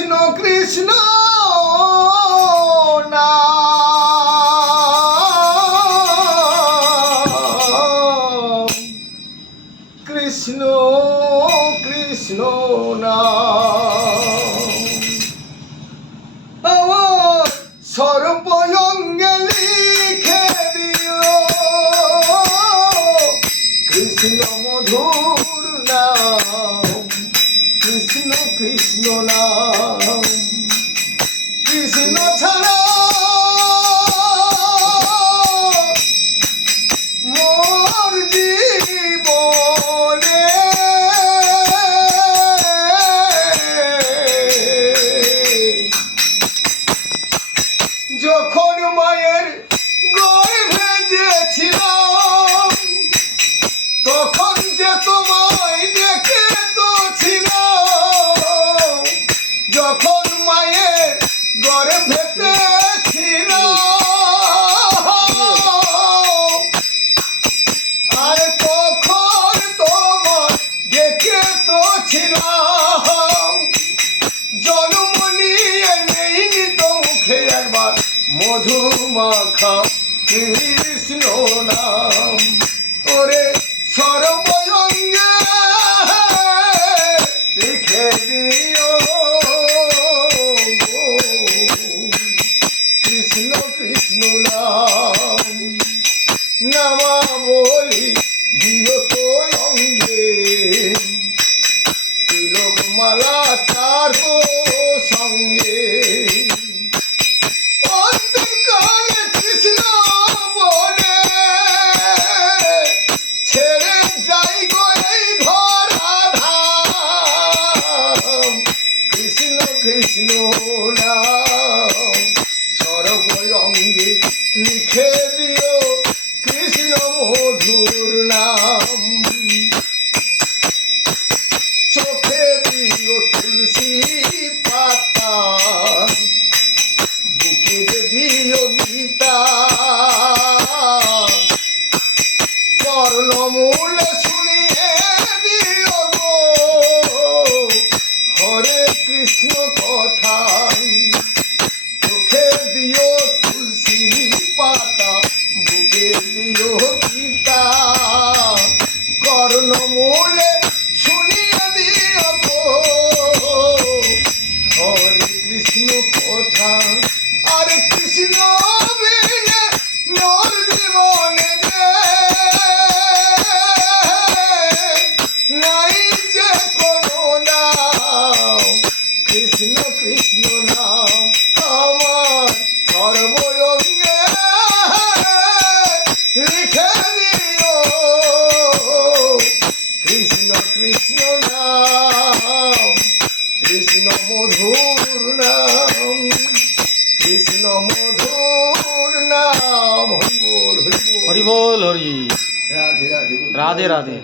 কৃষ্ণ কৃষ্ণ নাম, কৃষ্ণ কৃষ্ণ নাম আমার সর্বঙ্গে লিখে দিও কৃষ্ণ মধুর নাম, কৃষ্ণ কৃষ্ণ নাম। কৃষ্ণ ছাড়া মোর জীবনে যখন মায়ের গর্ভে যেছিলাম তখন যে তোমায় দেখে তো ছিল, যখন মায়ের গর্ভেতে ছিল আর তখন তোমায় দেখে তো ছিলাম, জন্ম নিয়ে নেইনি তো মুখে একবার মধু মাখা কৃষ্ণ নাম। ওরে সর্বঙ্গে লিখে দিও কৃষ্ণ কৃষ্ণ নাম, নামা বলি দিও তো অঙ্গে তিলক মালা তার সঙ্গে। অন্তকালে কৃষ্ণ বলে ছেড়ে যাই গো এই ধরাধাম, কৃষ্ণ কৃষ্ণ নাম সর্বঙ্গে লিখে দিও কৃষ্ণ মধুর নাম। চোখে দিও তুলসী পাতা, বুকে দিও গীতা, কর্ণমূল শুনিয়ে দিও গো হরে কৃষ্ণ কথা। চোখে দিও তুলসী পাতা, বুকে দিও গীতা, কর্ণমূলে শুনিয়ে দিও গো হরে কৃষ্ণ কথা। আরে কৃষ্ণ বিনে মোর জীবনে যে নাই যে কোনো নাম, কৃষ্ণ কৃষ্ণ নাম আমার সর্বঙ্গে লিখে দিও কৃষ্ণ কৃষ্ণ নাম, কৃষ্ণ মধুর নাম, কৃষ্ণ মধুর নাম। হরি বল হরি বল, হরি বল হরি। রাধে রাধে রাধে রাধে।